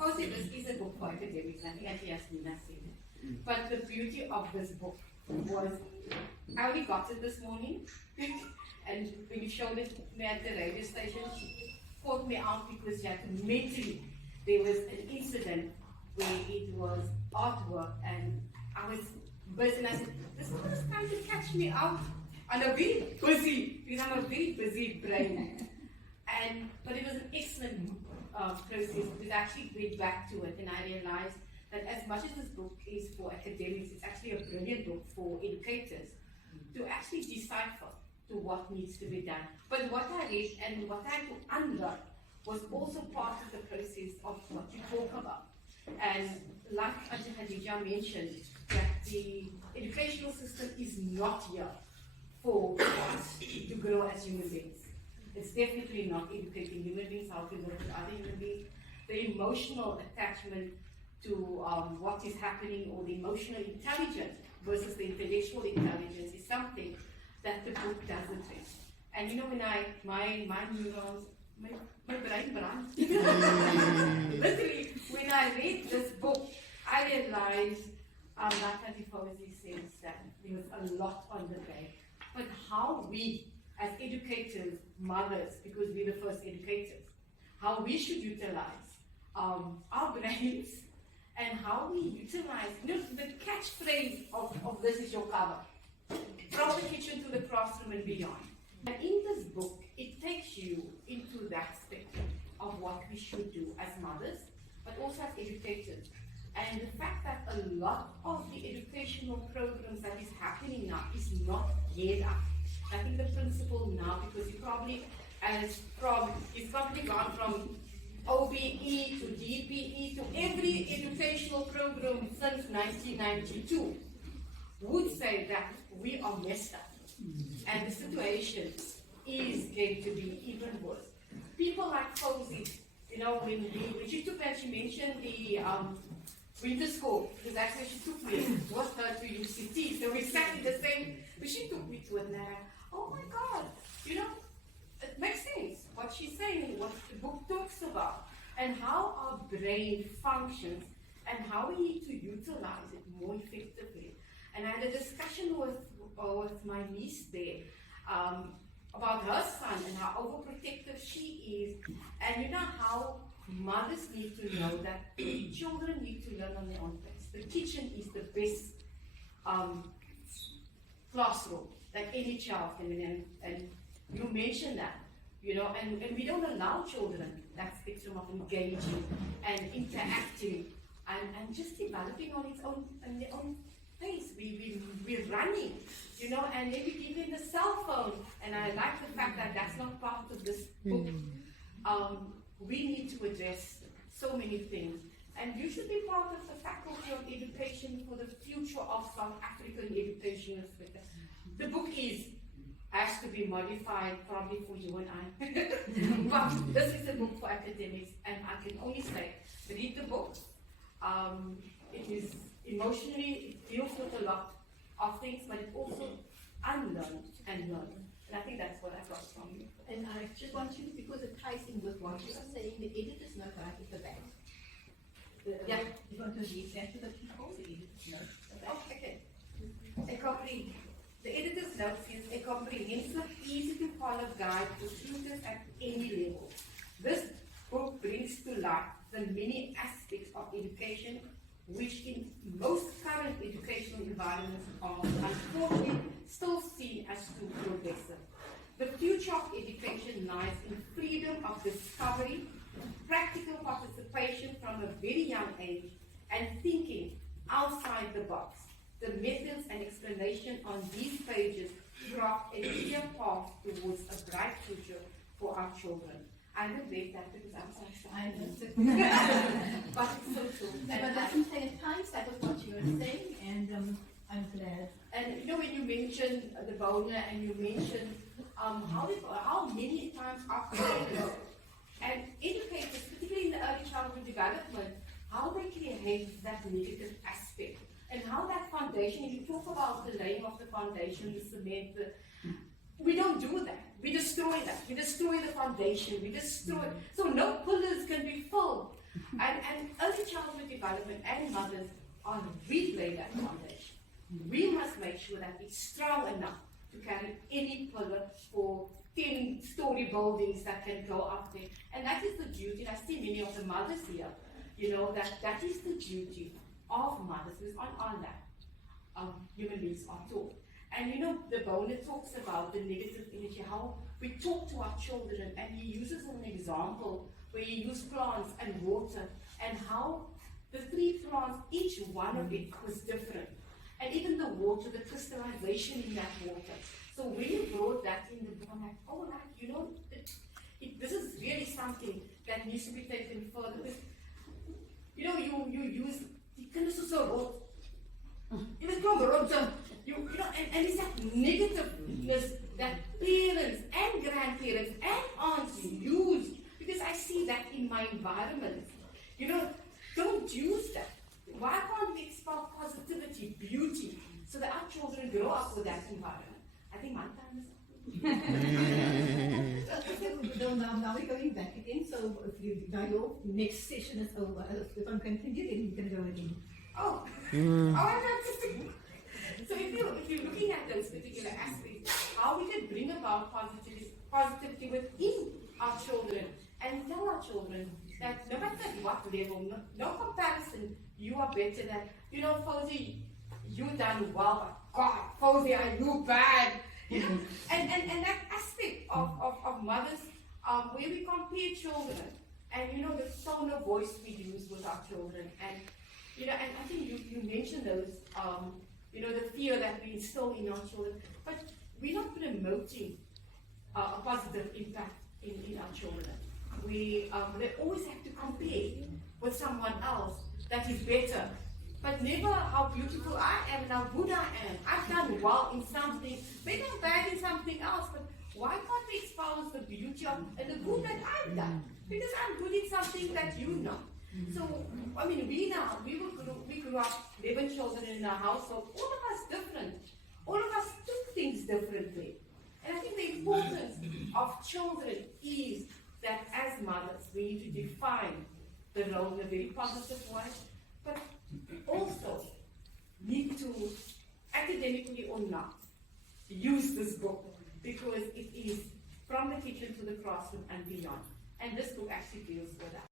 Obviously, this is a book for academics. I think actually has Nina said it. But the beauty of this book was, I only got it this morning, and when you showed it to me at the radio station, she called me out because she had to mentally, there was an incident where it was artwork, and I was busy, and I said, this one is trying to catch me out. And I'm very busy, because I'm a very busy brain. But it was an excellent process, because I actually went back to it, and I realized that as much as this book is for academics, it's actually a brilliant book for educators to actually decipher to what needs to be done. But what I read and what I had to unlearn was also part of the process of what you talk about. And like Auntie Khadija mentioned, that the educational system is not here for us to grow as human beings. It's definitely not educating human beings how to live with other human beings. The emotional attachment to what is happening, or the emotional intelligence versus the intellectual intelligence, is something that the book doesn't address. And you know, when my neurons, my brain runs. Literally, when I read this book, I realized, like Auntie Fawzi says, that there was a lot on the way. But how we, as educators, mothers, because we're the first educators, how we should utilize our brains, and how we utilize, you know, the catchphrase of this is your cover. From the kitchen to the classroom and beyond. And in this book, it takes you into that spectrum of what we should do as mothers, but also as educators. And the fact that a lot of the educational programs that is happening now is not geared up. I think the principal now, because he probably he's probably gone from OBE to DPE to every educational program since 1992, would say that we are messed up. And the situation is going to be even worse. People like Fawzi, you know, when she took that, she mentioned the winter school, because that's where she took me. It was her to UCT, so we sat in the same, but she took me to it, and I, oh my God, you know, it makes sense what she's saying, what the book talks about, and how our brain functions, and how we need to utilize it more effectively. And I had a discussion with my niece there about her son and how overprotective she is, and you know how mothers need to know that children need to learn on their own pace. The kitchen is the best classroom that any child can learn, and you mentioned that, you know, and we don't allow children that spectrum of engaging and interacting and just developing on its own, on their own pace. We're running, you know, and then we give them the cell phone, and I like the fact that that's not part of this book. We need to address so many things, and you should be part of the Faculty of Education for the future of South African education. The book has to be modified probably for you and I, but this is a book for academics, and I can only say, read the book. It is emotionally, it deals with a lot of things, but it also unlearn and learn. And I think that's what I got from you. And I just want you, because it ties in with what you are saying, the editor's note right at the back. Yeah. You want to read that to the people? The editor's note. Okay. The editor's note is a comprehensive, easy to follow guide to students at any level. This book brings to light the many aspects of education which in most current educational environments are unfortunately still seen as too progressive. The future of education lies in freedom of discovery, practical participation from a very young age, and thinking outside the box. The methods and explanation on these pages craft a clear path towards a bright future for our children. I don't read that because I'm so excited. But it's so true. But that's something at times that was what you were saying, and I'm glad. And you know, when you mentioned the boner, and you mentioned how many times after and educators, particularly in the early childhood development, how they create that negative aspect, and how that foundation, if you talk about the laying of the foundation, the cement, we don't do that. We destroy that. We destroy the foundation. We destroy. So no pillars can be filled And early childhood development and mothers are really laid that foundation. We must make sure that it's strong enough to carry any pillar for 10-story buildings that can go up there. And that is the duty, and I see many of the mothers here, that is the duty of mothers, because on our lap, human beings are taught. And the Bona talks about the negative energy, how we talk to our children, and he uses an example where he used plants and water, and how the 3 plants, each one of it was different. And even the water, the crystallization in that water. So when you brought that in the book, I'm like, oh, this is really something that needs to be taken further. Because, you use the kinders is so rot. It is called rotten. And it's that negativeness that parents and grandparents and aunts use. Because I see that in my environment. Don't use that. Why can't we expel positivity, beauty, so that our children grow up with that environment? I think my time is up. Now we're going back again. So now your next session is over. If I'm continue, then you can go again. Oh, I'm not just. So if you're looking at those particular aspects, how we can bring about positivity within our children, and tell our children that no matter what level, no comparison, you are better than, Fauzi, you done well, but God, Fauzi, are you bad? And that aspect of mothers, where we compare children, and the tone of voice we use with our children, and and I think you mentioned those, the fear that we instill in our children, but we're not promoting a positive impact in our children. They always have to compare with someone else that is better, but never how beautiful I am and how good I am. I've done well in something, maybe I'm bad in something else, but why can't we expose the beauty and the good that I've done? Because I'm good in something that you know. So, we grew up 11 children in our household, all of us different. All of us took things differently. And I think the importance of children is that as mothers, we need to define the role in a very positive way, but also need to, academically or not, use this book, because it is from the kitchen to the classroom and beyond. And this book actually deals with that.